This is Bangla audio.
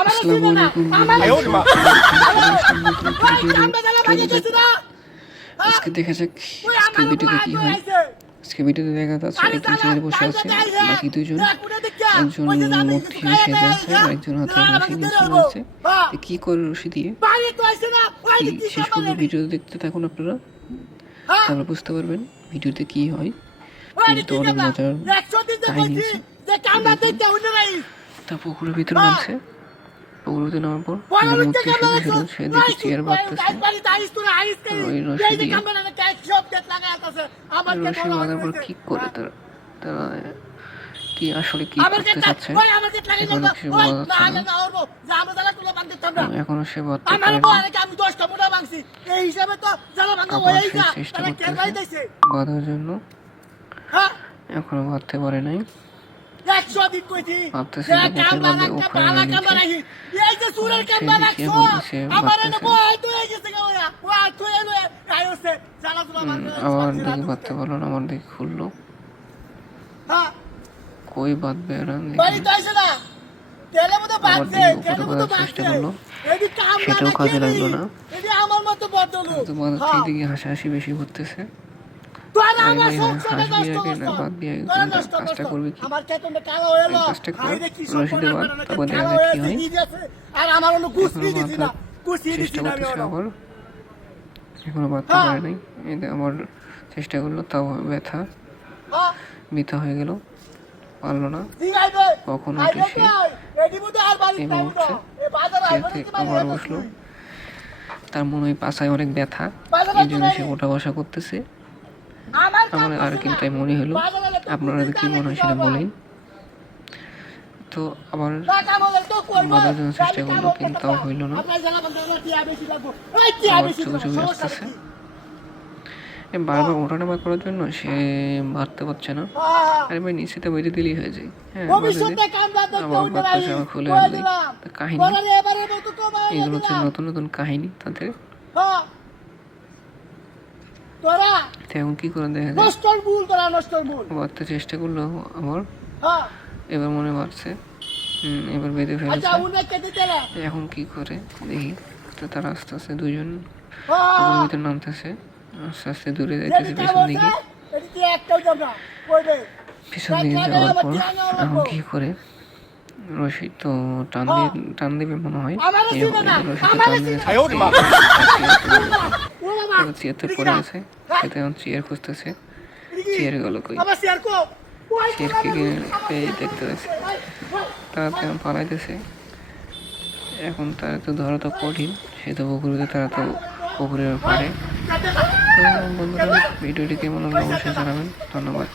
আসসালামু আলাইকুম। আজকে দেখা যাক আজকে ভিডিওতে কি হয়। আজকে ভিডিওতে দেখা যাচ্ছে একজন চেয়ারে বসে আছে, বাকি দুজন, একজন মূর্তি সেজে আছে আর একজন হাতে রশি নিয়ে চলে যাচ্ছে। কি করে রশি দিয়ে শেষ পর্যন্ত ভিডিওতে দেখতে থাকুন আপনারা, তারপর বুঝতে পারবেন ভিডিওতে কি হয়। কিন্তু অনেক মজার কাহিনী আছে। তা পুকুরের ভিতরে নামছে, পুকুরে নামার পর মূর্তি সেজেছিল, সে দেখে চেয়ার বাঁধতেছে ওই রশি দিয়ে। রশি বাঁধার পর কি করে তারা তারা কি আসলে কি করতে চাচ্ছে এখনো কিছু বোঝা যাচ্ছে না। এখনো সে বাঁধতে পারেনি, আবার সে চেষ্টা করতেছে বাঁধার জন্য, এখনো বাঁধতে পারে নাই। ভাবতেছে যে কোথায় বাঁধবে, ওখানে নিচে সেদিকে বলতেছে বাঁধতেছে। আবার দেখি বাঁধতে পারলো না, আমার দেখি খুললো, কই বাঁধবে না, আবার দেখি উপরে বাঁধার চেষ্টা করলো, সেটাও কাজে লাগলো না। বাঁধাচ্ছে এদিকে হাসাহাসি বেশি করতেছে, হাসবি আগে না বাদ দিয়ে কাজটা করবে কি, কাজটা করে রশিদে বাদ, তারপর দেখা যাক কি হয়। চেষ্টা করতেছে আবার, এখনো বাঁধতে পারে নাই। এতে আবার চেষ্টা করলো, তাও ব্যথা হয়ে গেল, পারলো না। কখন উঠে সে এবার উঠছে, আবার বসলো, তার মনে হয় পাছায় অনেক ব্যথা, এই জন্য সে ওঠা বসা করতেছে। আমার আর কিন্তু মনে হলো, আপনারা কি মনে হয় সেটা বলেন। তো আবার বাঁধার জন্য চেষ্টা করলো, কিন্তু তাও হইল না, আবার চুপে চুপে আসতেছে। বারবার ওঠানামা করার জন্য সে বাড়তে পারছে না, আর এবার নিচেতে বেঁধে দিলেই হয়ে যায়। হ্যাঁ, আবার বাচ্চা আবার খুলে আনলে কাহিনী, এগুলো হচ্ছে নতুন নতুন কাহিনী তাদের। এখন কি করে দেখা যায়, বাড়তে চেষ্টা করলো আবার, এবার মনে বাড়ছে, এবার বেঁধে ফেলেছে। এখন কি করে দেখি, তো তারা আস্তে আস্তে দুজন পুকুরের ভিতরে নামতেছে, আস্তে আস্তে দূরে যাইতেছে পেছন দিকে। যাওয়ার পর এখন কি করে, রশি তো টান দিবে মনে হয়, রশি তো টান দিয়েছে, চেয়ারতে পড়ে গেছে। সেটা এখন চেয়ার খুঁজতেছে, চেয়ার গেল কই, চেয়ারকে দেখতে পাচ্ছে, তারা তো এখন পালাইতেছে। এখন তারা তো ধরা তো কঠিন, সে তো পুকুরে, তারা তো পুকুরে পারে। বন্ধুরা, ভিডিওটি কেমন লাগলো অবশ্যই জানাবেন। ধন্যবাদ।